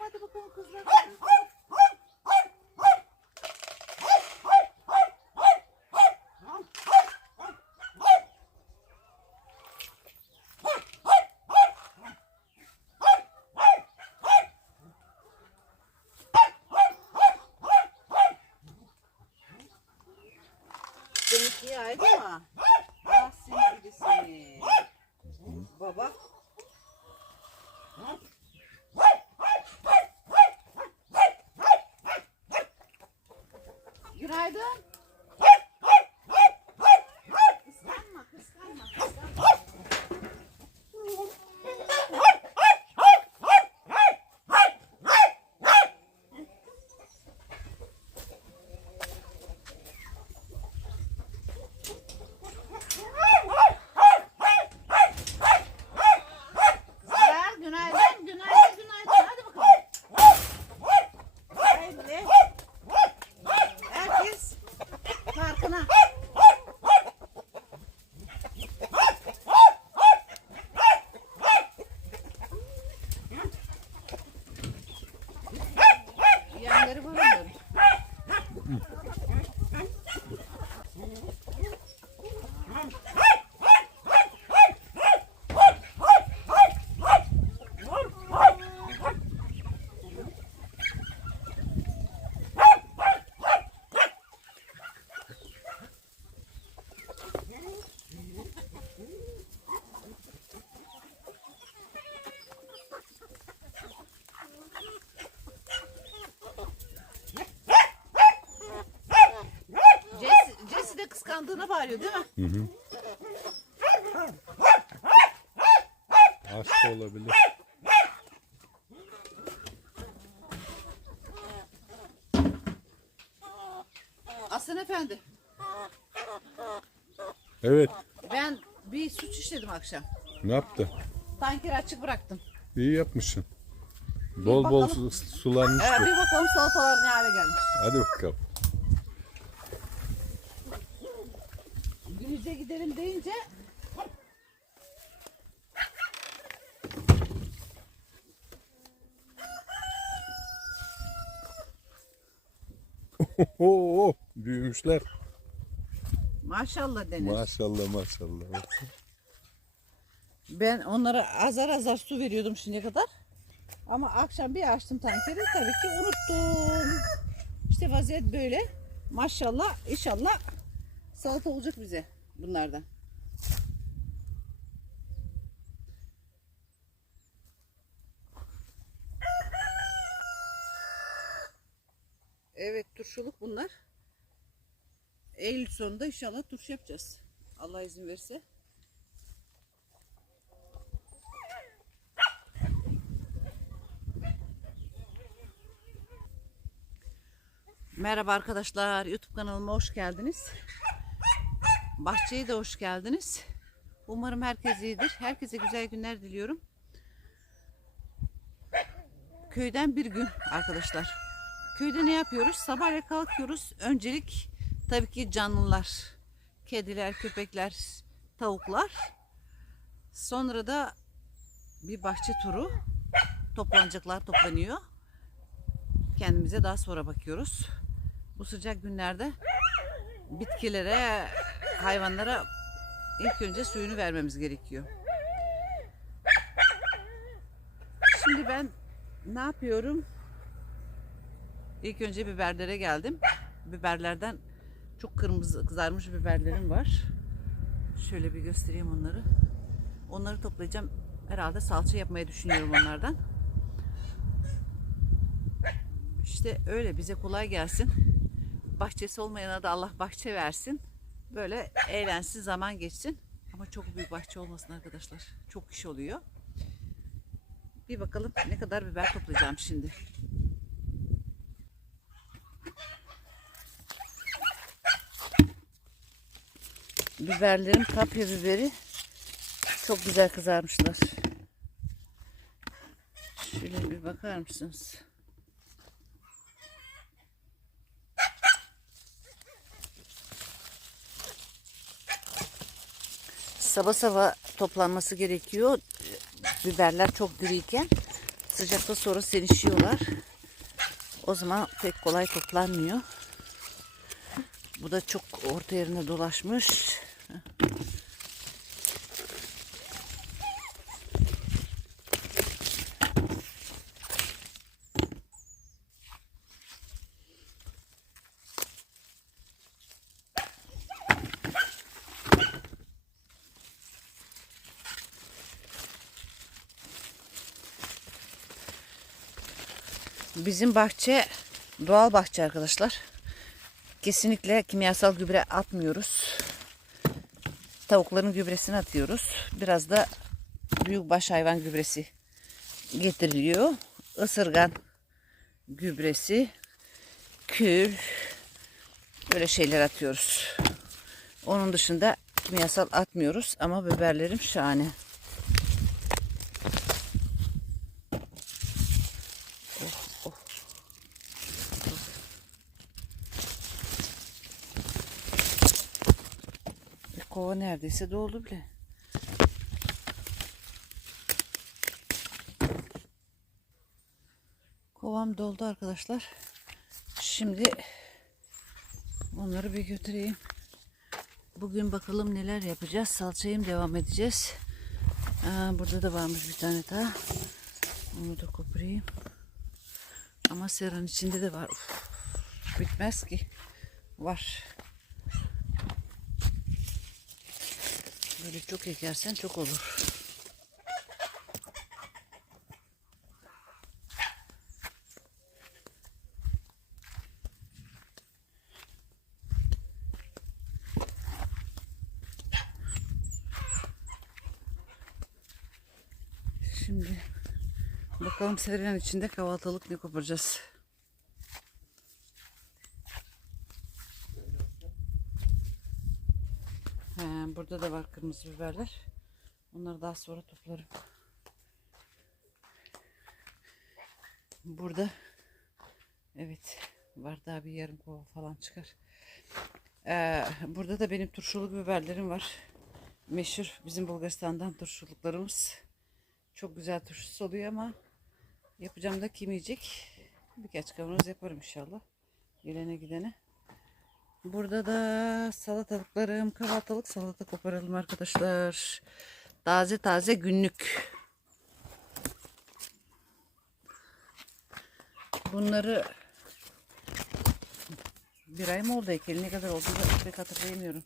Hadi bakalım kızlar. Demek iyi aydı ama. Ah seni gidi seni. Baba. Kıskandığına bağırıyor değil mi? Hı hı. Hasta olabilir. Aslan efendi. Evet. Ben bir suç işledim akşam. Ne yaptı? Tankeri açık bıraktım. İyi yapmışsın. Bol bol bakalım. su, sulanmış Ee, bir bakalım salatalar ne hale gelmiş. Hadi bakalım. Oo, büyümüşler. maşallah denir. Maşallah maşallah. Ben onlara azar azar su veriyordum şimdiye kadar. Ama akşam bir açtım tankeri tabii ki unuttum. İşte vaziyet böyle. Maşallah inşallah salata olacak bize bunlardan. Evet turşuluk bunlar. Eylül sonunda inşallah turşu yapacağız. Allah izin verirse. Merhaba arkadaşlar. YouTube kanalıma hoş geldiniz. Bahçeye de hoş geldiniz. Umarım herkes iyidir. Herkese güzel günler diliyorum. Köyden bir gün arkadaşlar. Köyde ne yapıyoruz? Sabahleyin kalkıyoruz. Öncelik tabii ki canlılar. Kediler, köpekler, tavuklar. Sonra da bir bahçe turu. Toplanacaklar toplanıyor. Kendimize daha sonra bakıyoruz. Bu sıcak günlerde bitkilere, hayvanlara ilk önce suyunu vermemiz gerekiyor. Şimdi ben ne yapıyorum? İlk önce biberlere geldim. Biberlerden çok kırmızı kızarmış biberlerim var. Şöyle bir göstereyim onları. Onları toplayacağım. Herhalde salça yapmayı düşünüyorum onlardan. İşte öyle bize kolay gelsin. Bahçesi olmayana da Allah bahçe versin. Böyle eğlensin zaman geçsin. Ama çok büyük bahçe olmasın arkadaşlar. Çok iş oluyor. Bir bakalım ne kadar biber toplayacağım şimdi. Biberlerim kapya biberi çok güzel kızarmışlar. Şöyle bir bakar mısınız? Sabah sabah toplanması gerekiyor. Biberler çok diriyken. Sıcakta sonra senişiyorlar. O zaman pek kolay toplanmıyor. Bu da çok orta yerine dolaşmış. Bizim bahçe doğal bahçe arkadaşlar. Kesinlikle kimyasal gübre atmıyoruz. Tavukların gübresini atıyoruz. Biraz da büyükbaş hayvan gübresi getiriliyor. Isırgan gübresi, kül böyle şeyler atıyoruz. Onun dışında kimyasal atmıyoruz ama biberlerim şahane. Bir kova neredeyse doldu bile. Kovam doldu arkadaşlar. Şimdi onları bir götüreyim. Bugün bakalım neler yapacağız. Salçayı mı devam edeceğiz? Aa, burada da varmış bir tane daha. Onu da koparayım. Ama seranın içinde de var. Uf, bitmez ki. Var. Böyle çok ekersen çok olur. Şimdi bakalım serenin içinde kahvaltılık ne koparacağız. He, burada da var kırmızı biberler. Onları daha sonra toplarım. Burada evet var daha bir yarım kova falan çıkar. Ee, burada da benim turşuluk biberlerim var. Meşhur bizim Bulgaristan'dan turşuluklarımız. Çok güzel turşusu oluyor ama yapacağım da kim yiyecek? Birkaç kavanoz yaparım inşallah. Gelene gidene. Burada da salatalıklarım, kahvaltılık salata koparalım arkadaşlar. Taze taze günlük. Bunları bir ay mı oldu ekeli ne kadar oldu pek hatırlayamıyorum.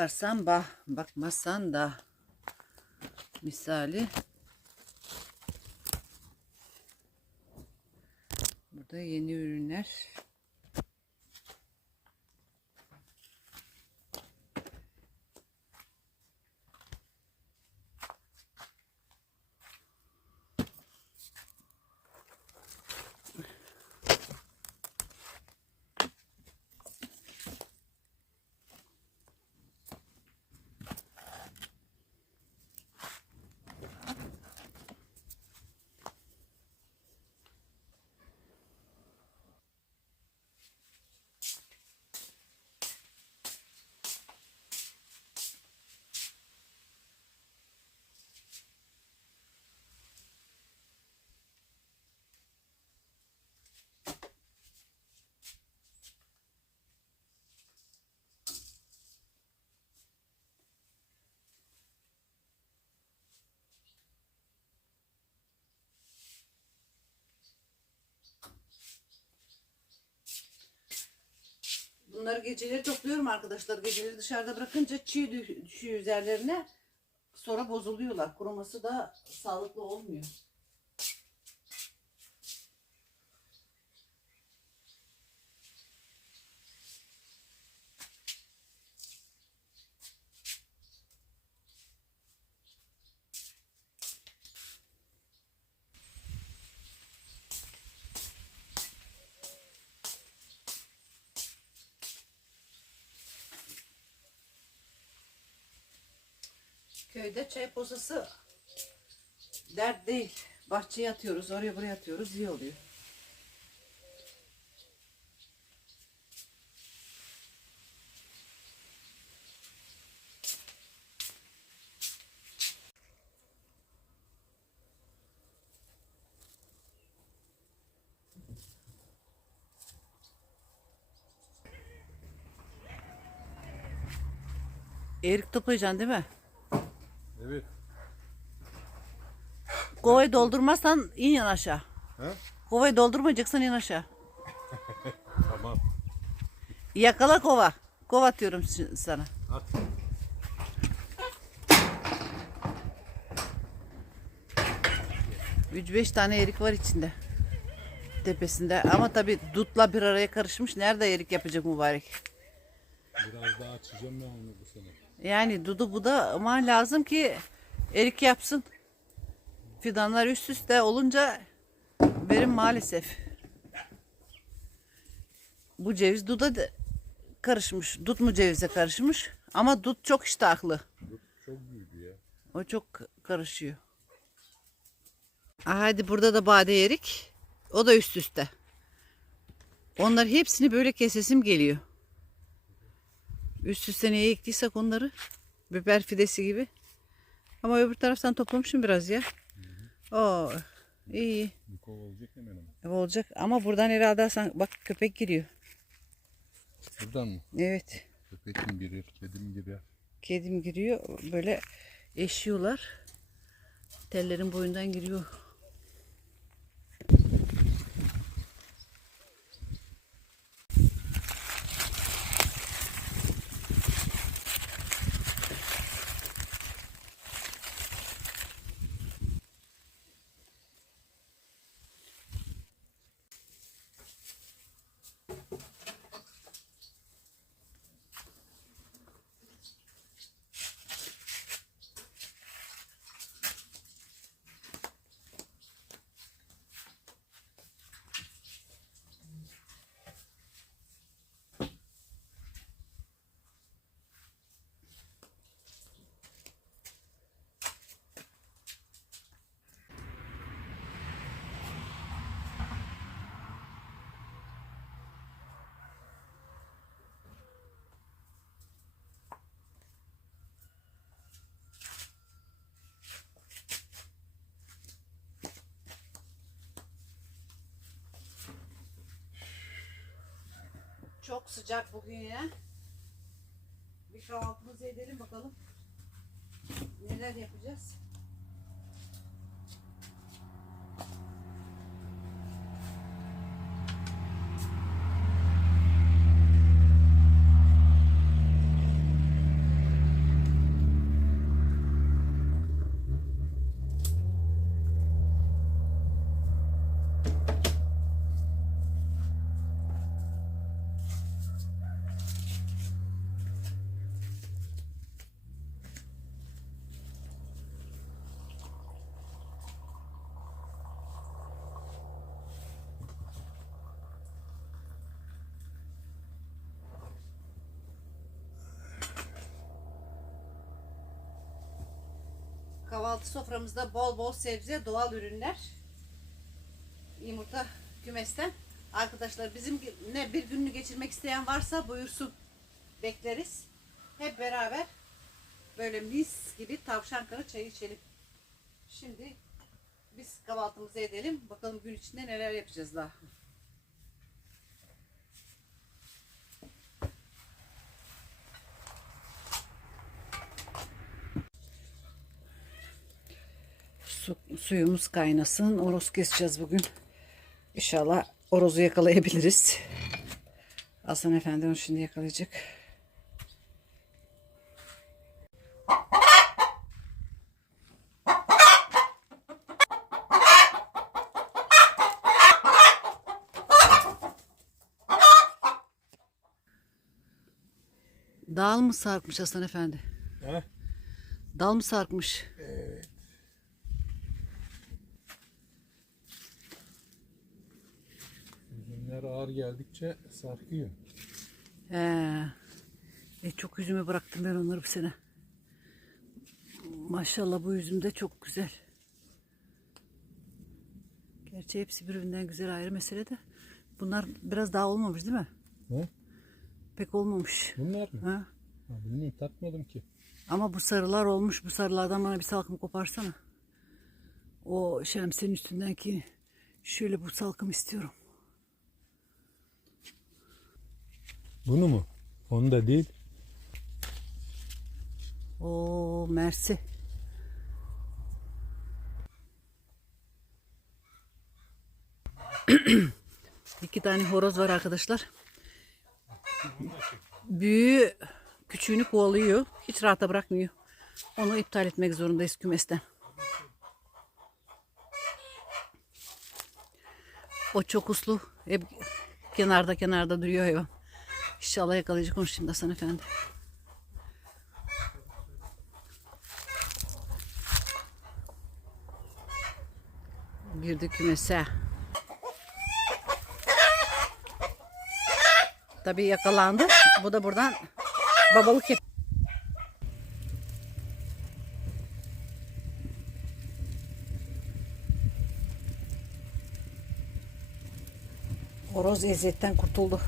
Bakarsan bah, bakmazsan da misali. Burada yeni ürünler. Bunları geceleri topluyorum arkadaşlar. Geceleri dışarıda bırakınca çiğ dü- düşüyor üzerlerine. Sonra bozuluyorlar. Kuruması da sağlıklı olmuyor. Köyde çay posası dert değil. Bahçeye atıyoruz, oraya buraya atıyoruz, iyi oluyor. Erik toplayacaksın değil mi? Evet. Kovayı doldurmazsan in yan aşağı. Ha? Kovayı doldurmayacaksan in aşağı. Tamam. Yakala kova. Kova atıyorum sana. At. Üç beş tane erik var içinde. Tepesinde. Ama tabi dutla bir araya karışmış. Nerede erik yapacak mübarek? Biraz daha açacağım ben onu bu sene. Yani dudu buda ama lazım ki erik yapsın. Fidanlar üst üste olunca verim maalesef. Bu ceviz duda da karışmış. Dut mu cevize karışmış? Ama dut çok iştahlı. Çok büyüdü ya. O çok karışıyor. Hadi burada da bade erik. O da üst üste. Onları hepsini böyle kesesim geliyor. Üst üste neye ektiysek onları. Biber fidesi gibi. Ama öbür taraftan toplamışım biraz ya. Oo, iyi. Bir kova olacak hemen ama. Olacak ama buradan herhalde sen, bak köpek giriyor. Buradan mı? Evet. Köpekim girer, kedim girer. Kedim giriyor. Böyle eşiyorlar. Tellerin boyundan giriyor. Çok sıcak bugün yine. Bir kahvaltımızı edelim bakalım. Neler yapacağız? Kahvaltı soframızda bol bol sebze, doğal ürünler. Yumurta kümesten. Arkadaşlar bizim ne bir gününü geçirmek isteyen varsa buyursun. Bekleriz. Hep beraber böyle mis gibi tavşan kanı çayı içelim. Şimdi biz kahvaltımızı edelim. Bakalım gün içinde neler yapacağız daha. Su, suyumuz kaynasın. Oroz keseceğiz bugün. İnşallah orozu yakalayabiliriz. Hasan Efendi onu şimdi yakalayacak. Dal mı sarkmış Hasan Efendi? Ha? Dal mı sarkmış? Üzümler ağır geldikçe sarkıyor. He. E, çok üzüme bıraktım ben onları bu sene. Maşallah bu üzüm de çok güzel. Gerçi hepsi birbirinden güzel ayrı mesele de. Bunlar biraz daha olmamış değil mi? Ne? Pek olmamış. Bunlar mı? Ha? Ha, bilmiyorum takmadım ki. Ama bu sarılar olmuş. Bu sarılardan bana bir salkım koparsana. O şemsiyenin üstündeki şöyle bu salkım istiyorum. Bunu mu? Onu da değil. O mersi. İki tane horoz var arkadaşlar. Büyüğü küçüğünü kovalıyor. Hiç rahata bırakmıyor. Onu iptal etmek zorundayız kümesten. O çok uslu. Hep kenarda kenarda duruyor hayvan. İnşallah yakalayacak onu şimdi Hasan Efendi. Girdi kümese. Tabii yakalandı. Bu da buradan babalık yap. Horoz eziyetten kurtuldu.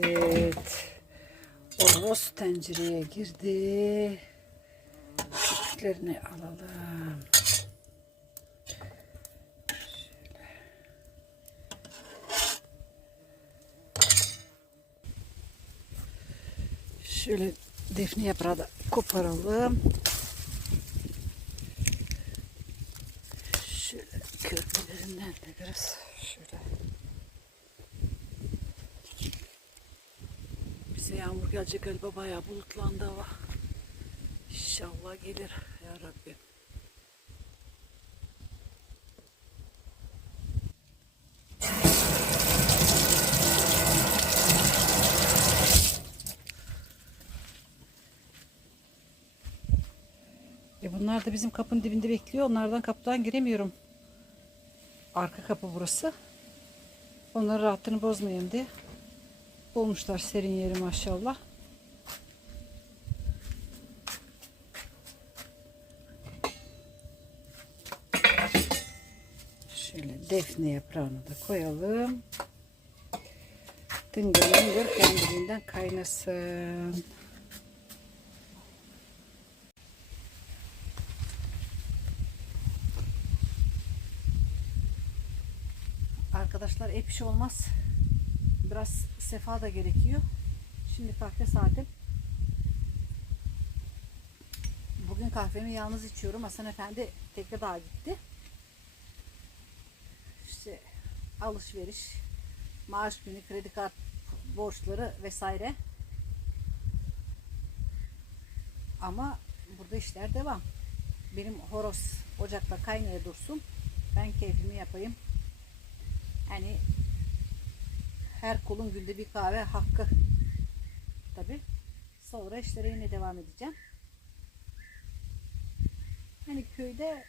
Evet. Horoz tencereye girdi. Küçüklerini alalım. Şöyle. Şöyle defne yaprağı da koparalım. Şöyle köklerinden de biraz şöyle. Bize gelecek galiba bayağı bulutlandı hava. İnşallah gelir ya Rabbim. E bunlar da bizim kapının dibinde bekliyor. Onlardan kapıdan giremiyorum. Arka kapı burası. Onların rahatını bozmayayım diye. Bulmuşlar serin yeri maşallah. Şöyle defne yaprağını da koyalım. Tıngır mıngır kendiliğinden kaynasın. Arkadaşlar iş olmaz. Biraz sefa da gerekiyor. Şimdi kahve saatim. Bugün kahvemi yalnız içiyorum. Hasan Efendi Tekirdağ'a gitti. İşte alışveriş, maaş günü, kredi kart borçları vesaire. Ama burada işler devam. Benim horoz ocakta kaynaya dursun. Ben keyfimi yapayım. Yani her kulun günde bir kahve hakkı. Tabi. Sonra işlere yine devam edeceğim. Hani köyde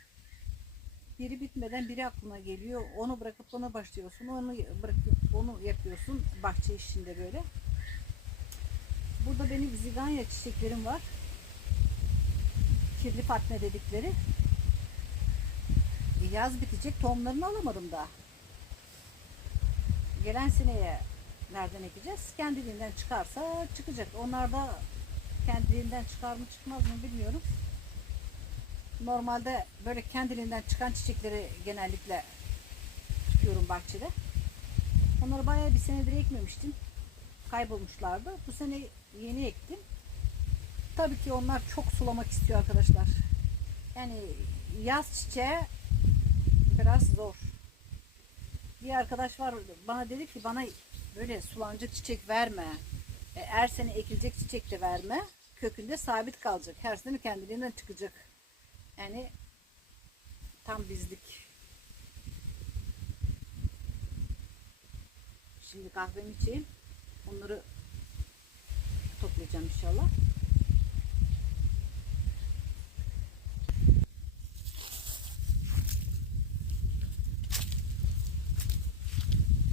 biri bitmeden biri aklına geliyor. Onu bırakıp ona başlıyorsun. Onu bırakıp onu yapıyorsun. Bahçe işinde böyle. Burada benim ziganya çiçeklerim var. Kirli fatme dedikleri. Yaz bitecek. Tohumlarını alamadım daha gelen seneye nereden ekeceğiz? Kendiliğinden çıkarsa çıkacak. Onlar da kendiliğinden çıkar mı çıkmaz mı bilmiyorum. Normalde böyle kendiliğinden çıkan çiçekleri genellikle tutuyorum bahçede. Onları bayağı bir senedir ekmemiştim. Kaybolmuşlardı. Bu sene yeni ektim. Tabii ki onlar çok sulamak istiyor arkadaşlar. Yani yaz çiçeği biraz zor bir arkadaş var bana dedi ki bana böyle sulanacak çiçek verme. E, her sene ekilecek çiçek de verme. kökünde sabit kalacak. Her sene kendiliğinden çıkacak. Yani tam bizlik. Şimdi kahvemi içeyim. Onları toplayacağım inşallah.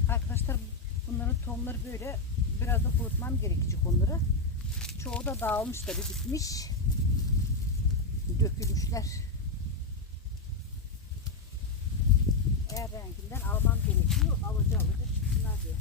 Arkadaşlar bunların tohumları böyle biraz da kurutmam gerekecek onları. Çoğu da dağılmış tabi bitmiş. Dökülmüşler. Eğer renginden almam gerekiyor. Alıcı alıcı çıksınlar diye.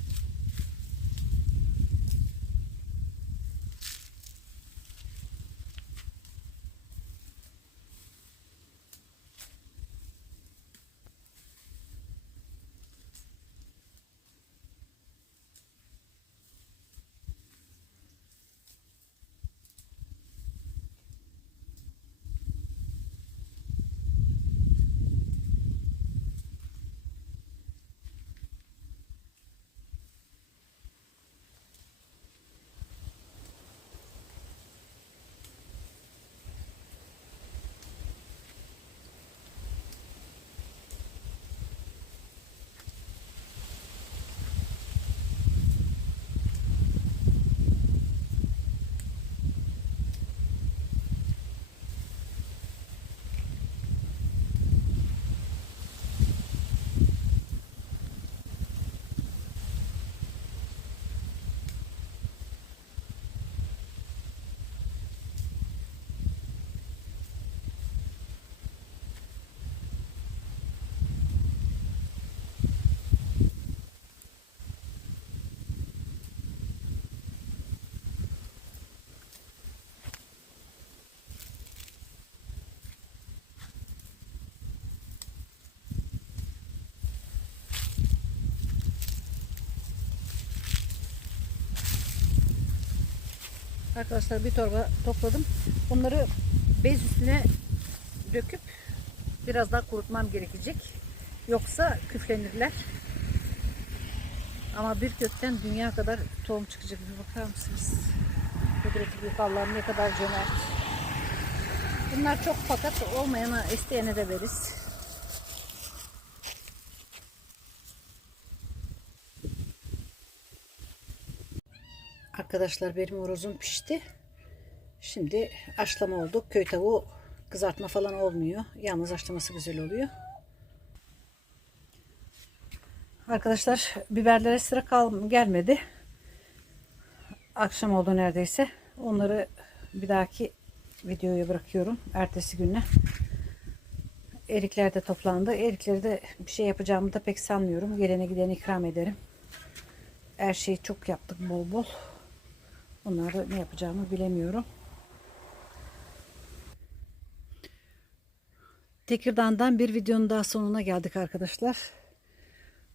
Arkadaşlar bir torba topladım. Bunları bez üstüne döküp biraz daha kurutmam gerekecek. Yoksa küflenirler. Ama bir kökten dünya kadar tohum çıkacak. Bir bakar mısınız? Kudreti büyük Allah'ım ne kadar cömert. Bunlar çok fakat olmayana isteyene de veririz. Arkadaşlar benim horozum pişti. Şimdi haşlama oldu. Köy tavuğu kızartma falan olmuyor. Yalnız haşlaması güzel oluyor. Arkadaşlar biberlere sıra kal gelmedi. Akşam oldu neredeyse. Onları bir dahaki videoya bırakıyorum. Ertesi güne. Erikler de toplandı. Erikleri de bir şey yapacağımı da pek sanmıyorum. Gelene gidene ikram ederim. Her şeyi çok yaptık bol bol. Onları ne yapacağımı bilemiyorum. Tekirdağ'dan bir videonun daha sonuna geldik arkadaşlar.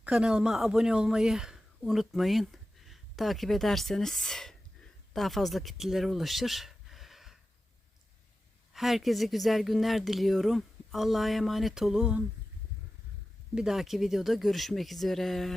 Kanalıma abone olmayı unutmayın. Takip ederseniz daha fazla kitlelere ulaşır. Herkese güzel günler diliyorum. Allah'a emanet olun. Bir dahaki videoda görüşmek üzere.